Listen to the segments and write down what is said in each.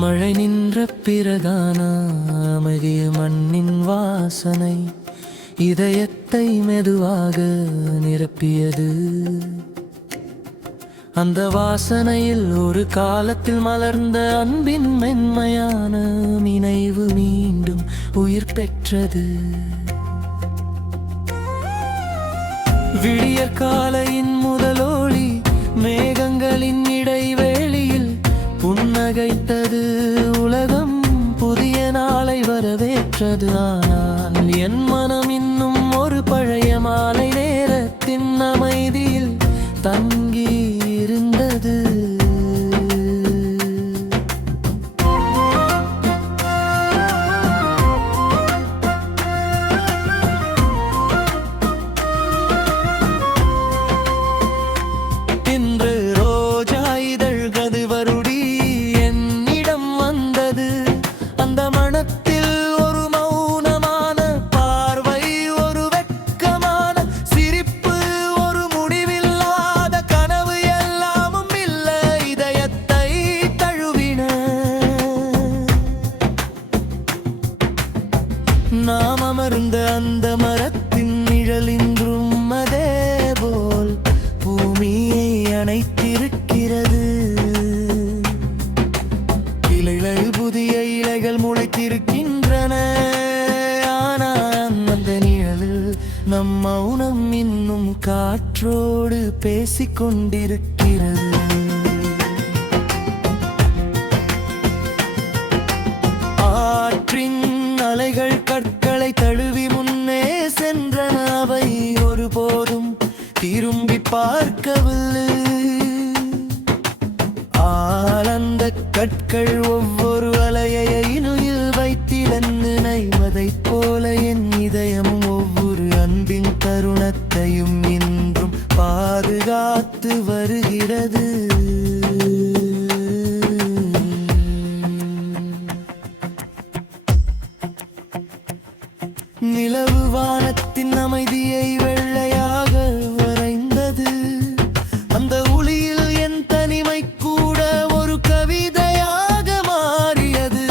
மழை நின்ற பிறகான அமைதிய மண்ணின் வாசனை இதயத்தை மெதுவாக நிரப்பியது. அந்த வாசனையில் ஒரு காலத்தில் மலர்ந்த அன்பின் மென்மையான நினைவு மீண்டும் உயிர் பெற்றது. விடியற்காலையின் முதலோழி மேகங்களின் இடைவேளியில் புன்னகைத்தது. உலகம் புதிய நாளை வரவேற்றது. ஆனால் என் மனம் இன்னும் ஒரு பழைய மாலை நேரத்தின் அமைதியில் தங்கி இருந்தது. இன்று ரோஜா இதழ்கது வருடி என்னிடம் வந்தது. அந்த மனத்தில் ஒரு மௌனமான பார்வை, ஒரு வெட்கமான சிரிப்பு, ஒரு முடிவில்லாத கனவு, எல்லாமும் இல்ல இதயத்தை தழுவின. நாம் அமர்ந்த அந்த மரத்தின் நிழலின்றும் அதே போல் பூமியை அணைத்திருக்கிறது. இலைகள் புதிய இலைகள் முளைத்திருக்கின்றன. ஆனால் அந்த நிழலில் நம் மௌனம் இன்னும் காற்றோடு பேசிக்கொண்டிருக்கிறது. ஆற்றின் அலைகள் கற்களை தழுவி முன்னே சென்றன. அவை ஒருபோதும் திரும்பி பார்க்கவில்லை. ஆனந்த கற்கள் ஒவ்வொரு அலையை நுயில் வைத்திடன் நினைவதைப் போல என் இதயமும் ஒவ்வொரு அன்பின் தருணத்தையும் இன்றும் பாதுகாத்து வருகிறது. நிலவு வானத்தின் அமைதியை வெள்ளையாக வரைந்தது. அந்த ஒளியில் என் தனிமை கூட ஒரு கவிதையாக மாறியது.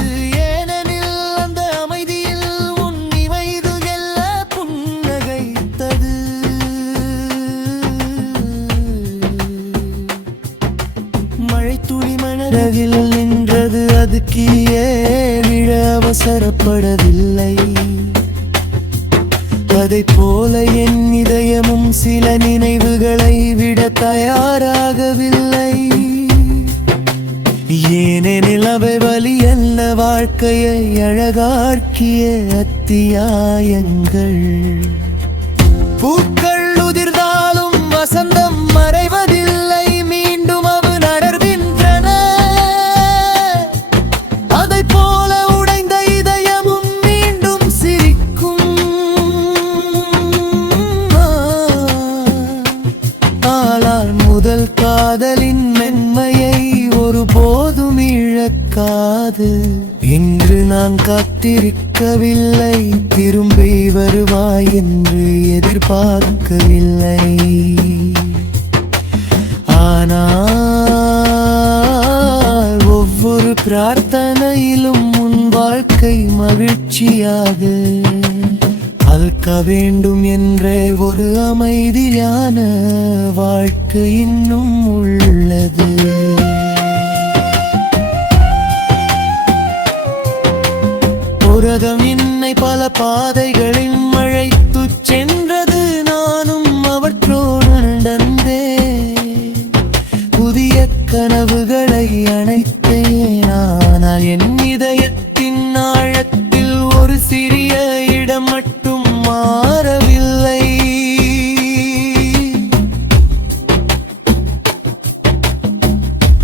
ஏனெனில் அந்த அமைதியில் உன் இமைது எல்ல புன்னகைத்தது. மழை துளி மனதில் நின்றது. அது கீழே விழ அவசரப்படவில்லை. அதைப் போல என் இதயமும் சில நினைவுகளை விட தயாராகவில்லை. ஏனெனில் அவை வலி அல்ல, வாழ்க்கையை அழகாக்கிய அத்தியாயங்கள். பூக்கள் உதிர்ந்தாலும் வசந்தம் மறைவதில்லை. மீண்டும் அவை நடர்கின்றன. அதைப் போல உடைந்த இதயமும் மீண்டும் சிரிக்கும். முதல் காதலின் மென்மையை ஒருபோதும் இழக்காது. இன்று நான் காத்திருக்கவில்லை. திரும்பி வருவாய் என்று எதிர்பார்க்கவில்லை. ஆனால் ஒவ்வொரு பிரார்த்தனையிலும் உன் வாழ்க்கை மகிழ்ச்சியாக அல்க வேண்டும் என்றே ஒரு அமைதியான வாழ்க்கை இன்னும் உள்ளது. உலகம் என்னை பல பாதைகளில் மழைத்துச் சென்றது. நானும் அவற்றோடு நடந்தே புதிய கனவுகளை அணைத்தேன். ஆனால் என் இதயத்தின் ஆழத்தில் ஒரு சிறிய இடம் மட்டும் மாறவில்லை.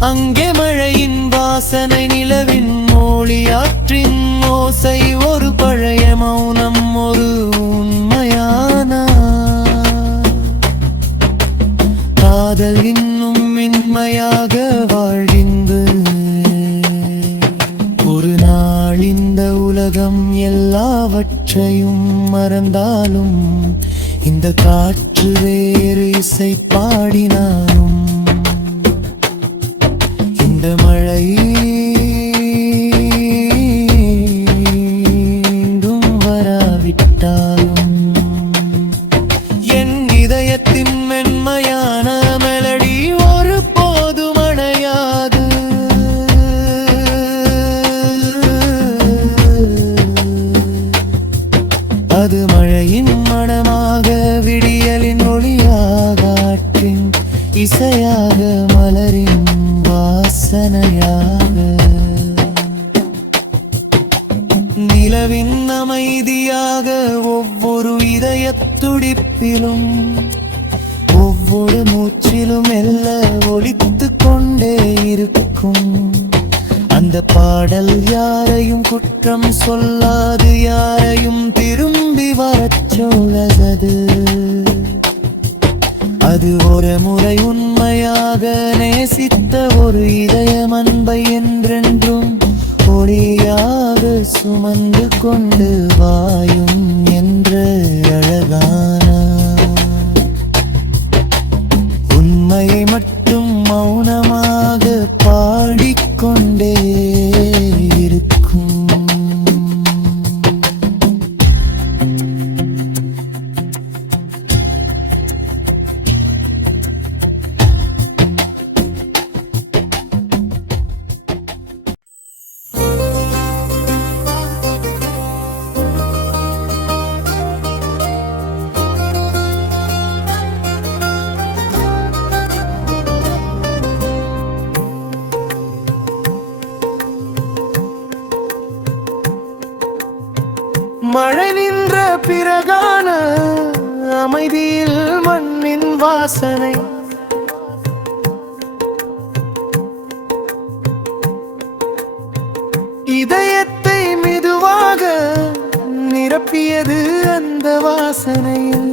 அங்கே மழையின் வாசனை, நிலவின் மொழி, ஆற்றின் ஓசை, ஒரு பழைய மௌனம், ஒரு உண்மையான காதல் இன்னும் மென்மையாக வாழ்கின்றது. ஒரு நாள் இந்த உலகம் எல்லாவற்றையும் மறந்தாலும் இந்த காற்று வேறு இசை பாடினாலும் இந்த மழை அது மழையின் மனமாக, விடியலின் ஒளியாக, ஆற்றின் இசையாக, மலரின் வாசனையாக, நிலவின் அமைதியாக, ஒவ்வொரு இதயத் துடிப்பிலும் ஒவ்வொரு மூச்சிலும் மெல்ல ஒலித்துக் கொண்டே இருக்கும். அந்த பாடல் யாரையும் குற்றம் சொல்லாது, யாரையும் திரும்பி வரச் சொல்லுவது. அது ஒரு முறை உண்மையாக நேசித்த ஒரு இதயம் அன்பை என்றென்றும் ஒளியாக சுமந்து கொண்டு வாயும் என்ற அழகான உண்மையை மட்டும் மௌனமாக பாடிக்கொண்டே இருக்கும். மழை நின்ற பிறகான அமைதியில் மண்ணின் வாசனை, இதயத்தை மெதுவாக நிரப்பியது அந்த வாசனையில்.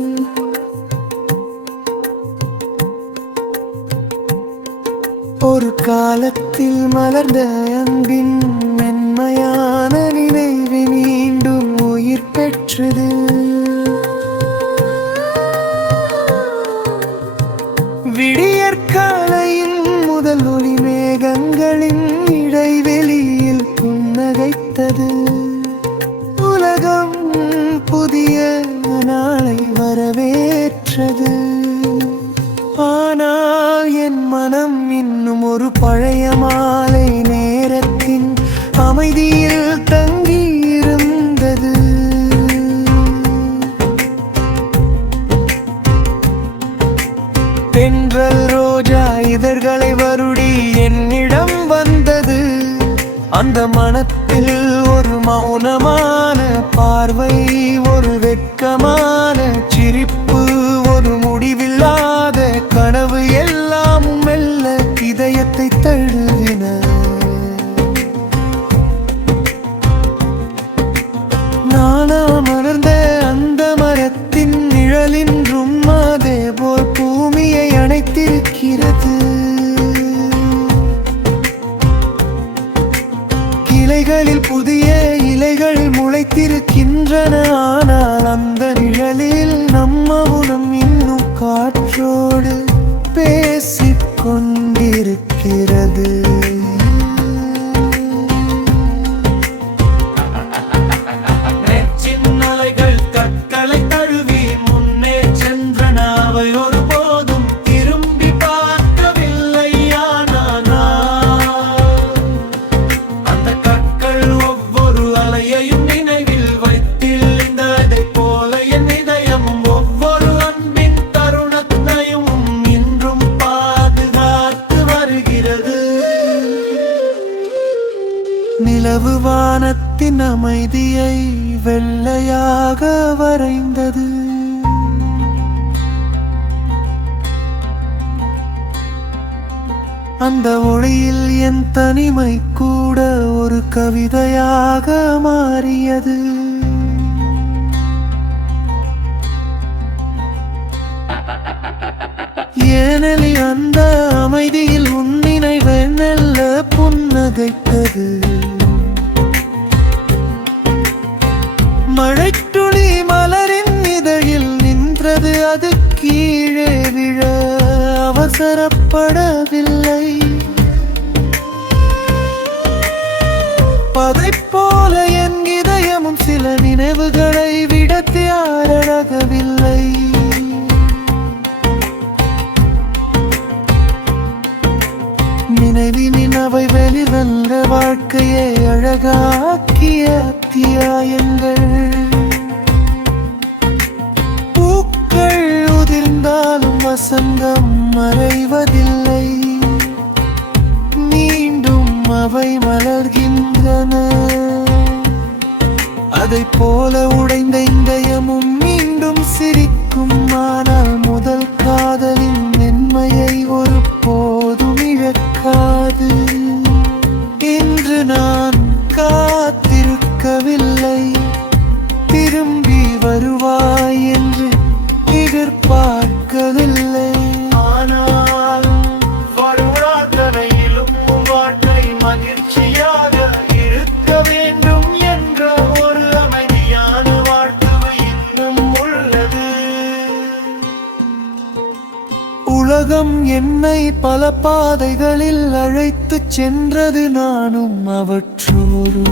ஒரு காலத்தில் மலர்ந்த அன்பின் மென்மையான நினைவு மீண்டும் உயிர் பெற்றது. விடியற்காலையின் முதல் ஒளி மேகங்களின் இடைவெளியில் புன்னகைத்தது. உலகம் புதிய நாளை வரவேற்றது. ஆனால் என் மனம் இன்னும் ஒரு பழைய மாலை நேரத்தின் அமைதியில் தங்கியிருந்தது. தென்றல் ரோஜா இதழ்களை வருடி என்னிடம் வந்தது. அந்த மனத்தில் ஒரு மௌனமான பார்வை, ஒரு வெட்கமான சிரிப்பு, ஒரு முடிவில்லாத கனவு, எல்லாம் மெல்ல இதயத்தை தழுவின. நானா மலர்ந்த அந்த மரத்தின் நிழலின்றும் அதே போல் பூமியை அணைத்திருக்கிறது. கிளைகளில் புதிய இலைகள் முளைத்திருக்கின்றன. ஆனால் அந்த நிழலில் நம்ம மௌனம் இன்னும் காற்றோடு பேசிக் கொண்டிருக்கிறது. நிலவு வானத்தின் அமைதியை வெள்ளையாக வரைந்தது. அந்த ஒளியில் என் தனிமை கூட ஒரு கவிதையாக மாறியது. ஏனெனில் அந்த அமைதியில் உன் நினைவை மெல்ல புன்னகைத்தது. மழைத்துளி மலரின் இதழில் நின்றது. அது கீழே விழ அவசரப்படவில்லை. பதைப் போல என் இதயமும் சில நினைவுகளை விட தயாராகவில்லை. நினைவினின் அவை வெளிவந்த வாழ்க்கையை அழகாக்கிய அத்தியாயங்கள். உலகம் என்னை பல பாதைகளில் அழைத்துச் சென்றது. நானும் அவற்றோடு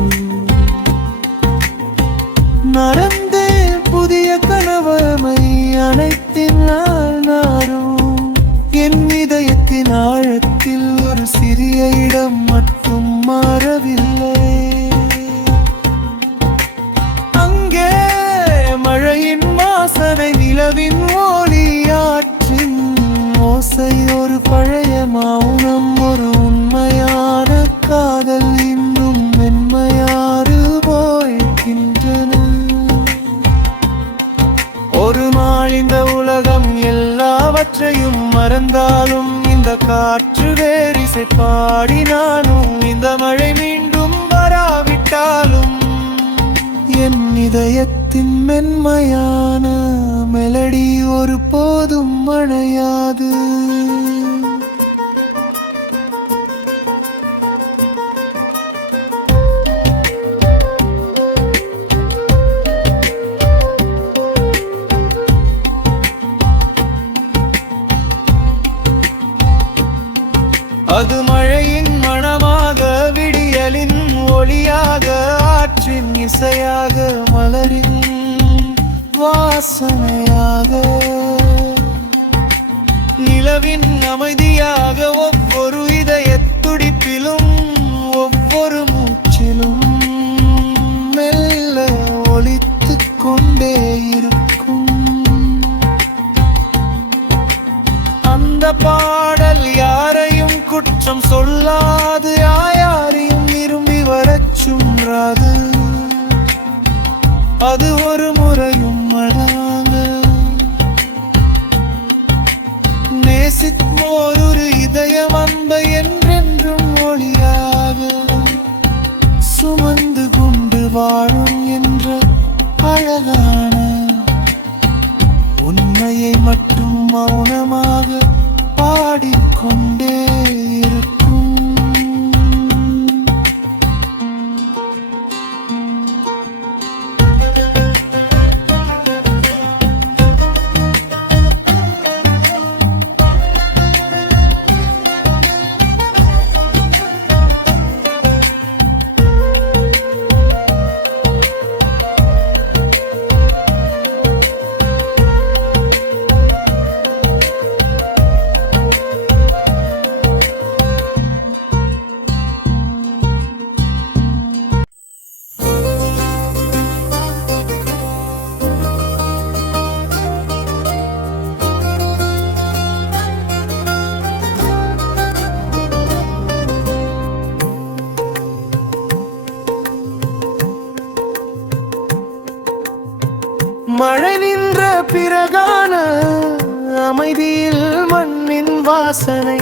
நடந்தேன். புதிய கனவமை அனைத்தின் நாரும் என் இதயத்தின் ஆழத்தில் ஒரு சிறிய இடம் மட்டும் மாறவில்லை. அங்கே மழையின் வாசனை, நிலவின் ஒளி, ஆற்றின் ஓசை, ஒரு பழைய மௌனம், ஒரு உண்மையான காதல் இன்னும் மென்மையாறு போய்கின்றன. ஒரு நாள் இந்த உலகம் எல்லாவற்றையும் மறந்தாலும், இந்த காற்று வேரிசை பாடினாலும், இந்த மழை மீண்டும் வராவிட்டாலும், என் இதயத்தின் மென்மையான மெலடி ஒரு போதும் அணையாது. அது மழையின் மணமாக, விடியலின் ஒளியாக, ஆற்றின் இசையாக, மலரின் வாசனையாக, நிலவின் அமைதியாக, ஒவ்வொரு இதயத் துடிப்பிலும் ஒவ்வொரு மூச்சிலும் மெல்ல ஒலித்துக் கொண்டே இருக்கும். அந்த பாடல் யாரையும் குற்றம் சொல்லாது, யாரையும் விரும்பி வரச் சுன்றாது. அது ஒரு முறையும் அழாக நேசித்தோர் ஒரு இதயம் அன்பை என்றென்றும் ஒளியாக சுமந்து கொண்டு வாழும் என்ற அழகான உண்மையை மட்டும் மௌனமாக பாடிக்கொண்டே இருக்கும். மழை நின்ற பிறகான அமைதியில் மண்ணின் வாசனை,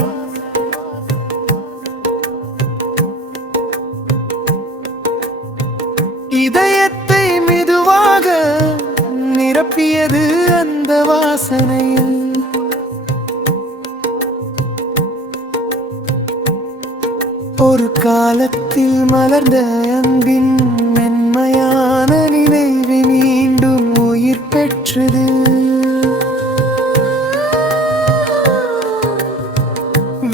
இதயத்தை மெதுவாக நிரப்பியது அந்த வாசனையில். ஒரு காலத்தில் மலர்ந்த அன்பின் மென்மையான நினைவு மீண்டும் உயிர் பெற்றது.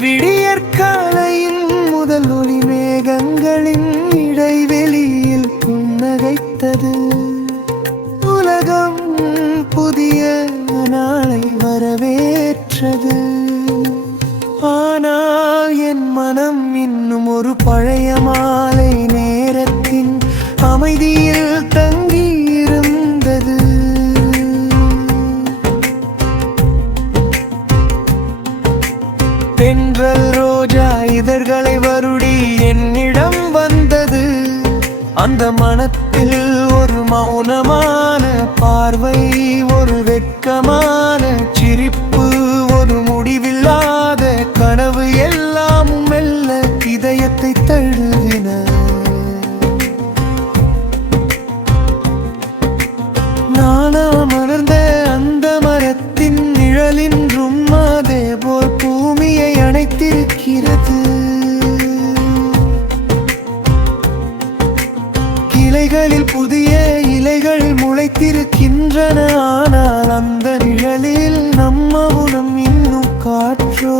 விடியற்காலையின் முதல் ஒளி மேகங்களின் இடைவெளியில் புன்னகைத்தது. உலகம் புதிய நாளை வரவேற்றது. ஆனால் என் மனம் இன்னும் ஒரு பழைய மாலை நேரத்தின் அமைதியில் தங்கியிருந்தது. தென்றல் ரோஜா இதழ்களை வருடி என்னிடம் வந்தது. அந்த மனத்தில் ஒரு மௌனமான பார்வை, ஒரு வெட்கமான சிரிப்பு, ஒரு முடிவில்லாத கனவு, எல்லாம் மெல்ல இதயத்தை தழுவின. நானா மலர்ந்த அந்த மரத்தின் நிழலின்றும் அதே போல் பூமியை அணைத்திருக்கிறது. கிளைகளில் புதிய இலைகள் முளைத்திருக்கின்றன. ஆனால் அந்த நிழலில் நம்ம மௌனம் இன்னும் காற்றோ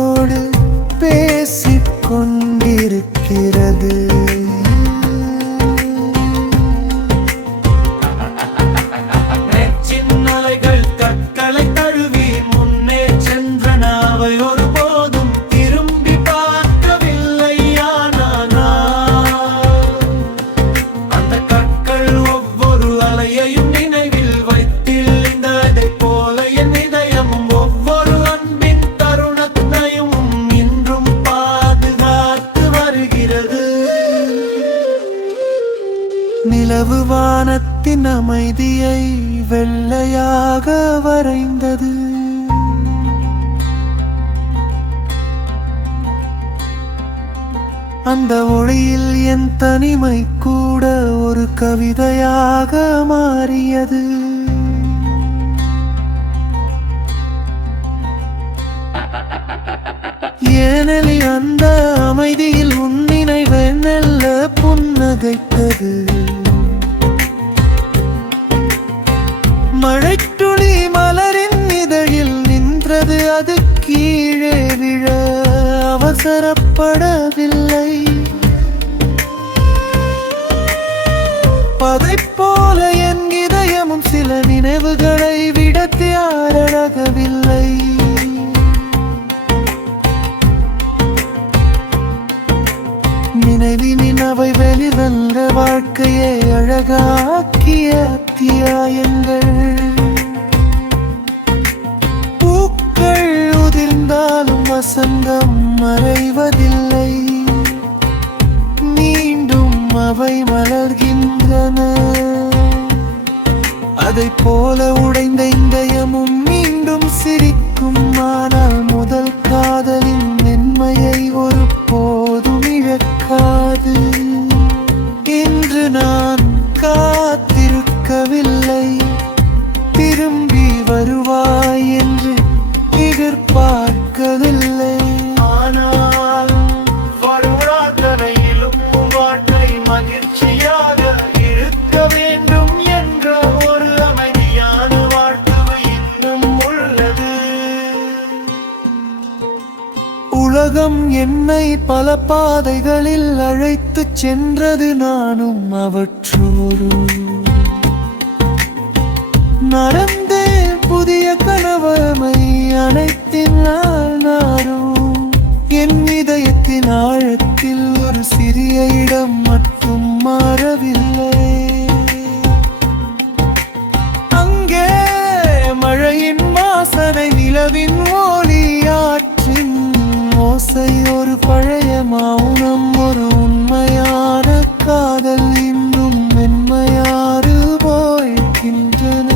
அமைதியை வெள்ளையாக வரைந்தது. அந்த ஒளியில் என் தனிமை கூட ஒரு கவிதையாக மாறியது. ஏனெனில் அந்த அமைதியில் உன் நினைவை மெல்ல புன்னகைத்தது. மழைத்துளி மலரின் இதழில் நின்றது, அது கீழே விழ அவசரப்படவில்லை. பதைப்போல என் இதயமும் சில நினைவுகளை விட தயாராகவில்லை. நினைவினின் அவை வெளிவந்த வாழ்க்கையை அழகாக்கிய அத்தியாயங்கள். பூக்கள் உதிர்ந்தாலும் வசந்தம் மறைவதில்லை, மீண்டும் அவை மலர்கின்றன. அதைப் போல உடைந்த இதயமும் மீண்டும் சிரிக்கும். ஆனால் முதல் காதலின் மென்மையை ஒரு போதும் இழக்காது. இன்று நான் காத்திருக்கவில்லை, திரும்பி வருவாய் என்று எதிர்பார்க்கவில்லை. ஆனால் வருடாதனையிலும் வாழ்க்கை மகிழ்ச்சியாக இருக்க வேண்டும் என்ற ஒரு அமைதியான வாழ்க்கை இன்னும் உள்ளது. உலகம் என்னை பல பாதைகளில் அழைத்துச் சென்றது, நானும் அவற்றோடு நடந்தே புதிய கனவமை அனைத்தினால் நானும் என் இதயத்தின் ஆழத்தில் ஒரு சிறிய இடம் மட்டும் மாறவில்லை. அங்கே மழையின் வாசனை, நிலவின் ஒளி, ஆற்றின் ஓசை, ஒரு பழைய மௌனம், ஒரு உண்மையான காதல் இன்னும் மென்மையாறு போய்கின்றன.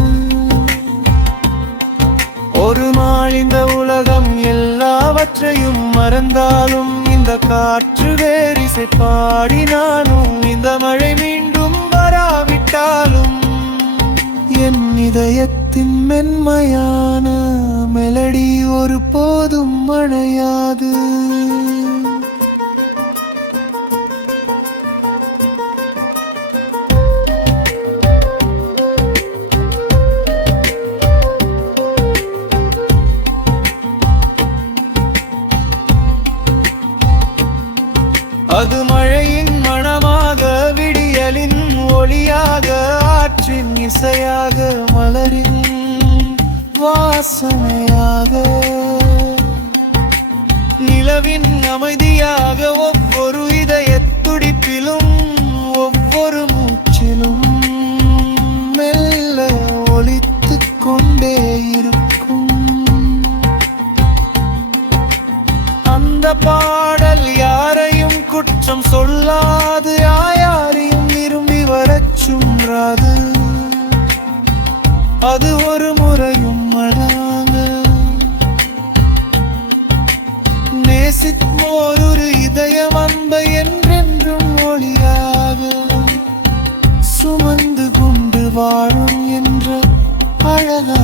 ஒரு நாள் இந்த உலகம் எல்லாவற்றையும் மறந்தாலும், இந்த காற்று வேரிசை பாடினாலும், இந்த மழை மீண்டும் வராவிட்டாலும், என் இதயத்தின் மென்மையான மெலடி ஒரு போதும் அணையாது. அது மழையின் மணமாக, விடியலின் ஒளியாக, ஆற்றின் இசையாக, மலரின் வாசனையாக, நிலவின் அமைதியாக, ஒவ்வொரு இதயத் துடிப்பிலும் ஒவ்வொரு மூச்சிலும் மெல்ல ஒலித்துக் கொண்டே இருக்கும். அந்த பாடல் யாரையும் குற்றம் சொல்லாது, யாரையும் விரும்பி வரச் சுன்றாது. அது ஒரு முறையும் அழாக நேசித்தோர் ஒரு இதயம் அன்பை என்றென்றும் ஒளியாக சுமந்து கொண்டு வாழும் என்ற அழகா